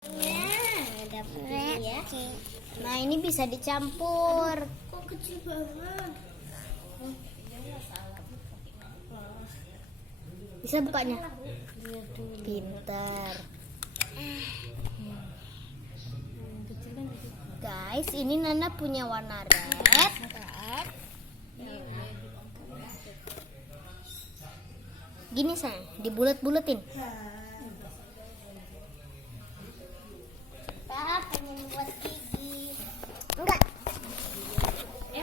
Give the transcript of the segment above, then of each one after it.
Ya. Nah, ini bisa dicampur. Kok kecil banget? Bisa bukanya. Pintar. Guys, ini Nana punya warna red. Gini sayang, dibulet-buletin. Kita pengen buat gigi. Enggak.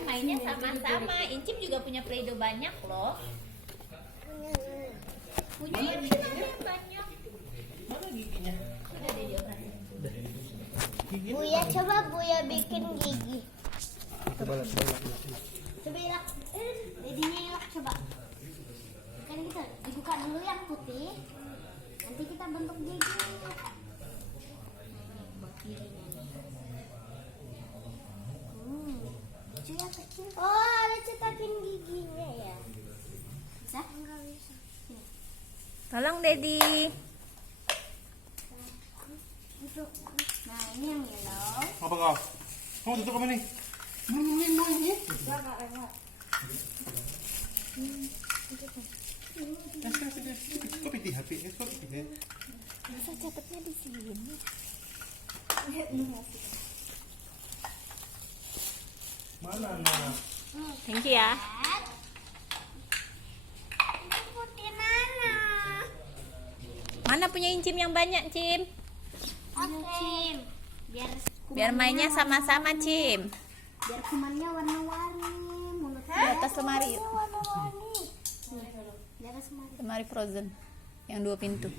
Mainnya sama-sama. Incip juga punya Play-Doh banyak loh. Punya Incip banyak. Mana giginya? Udah deh dioperasi. Buya, coba Buya bikin gigi. Coba lihat. Coba ilak. Jadinya ilak coba. Kan gitu, dibuka dulu yang putih. Nanti kita bentuk gigi. Cuya kecil. Oh, ada cetakin giginya ya. Bisa? Enggak bisa. Tolong Dedi. Nah, ini yang yellow. Apa kau? Kamu tutup apa nih? Ini. Kok pilih HP? Kok pilih? Masa catatnya di sini? Mana nah? Thank you ya. Ini putih Nana. Mana punya Incip yang banyak, Cim? Cim. Biar mainnya sama-sama, Cim. Biar kumannya warna-warni. Mulutnya Di atas lemari. warna-warni. Di atas lemari. Lemari frozen yang 2 pintu.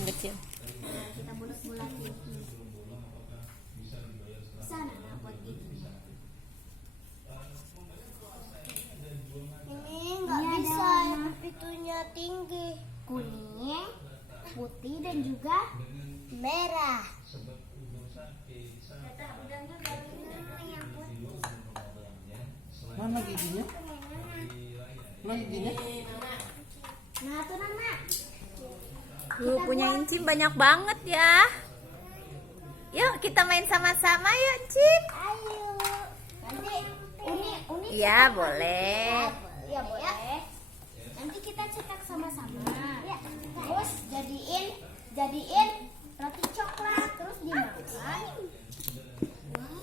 Yang kecil. Nah, kita bulat-bulatin. Bisa Nana buat gigi. Ini nggak bisa. Pintunya tinggi. Kuning, putih dan juga merah. Mana giginya? Mana giginya? Nah, tuh Nana. Punya Incip banyak banget ya. Yuk kita main sama-sama yuk, Cip. Ayo. Nanti uni. Iya, boleh. Ya boleh. Nanti kita cetak sama-sama. Ya. Terus jadiin roti coklat terus dimakan.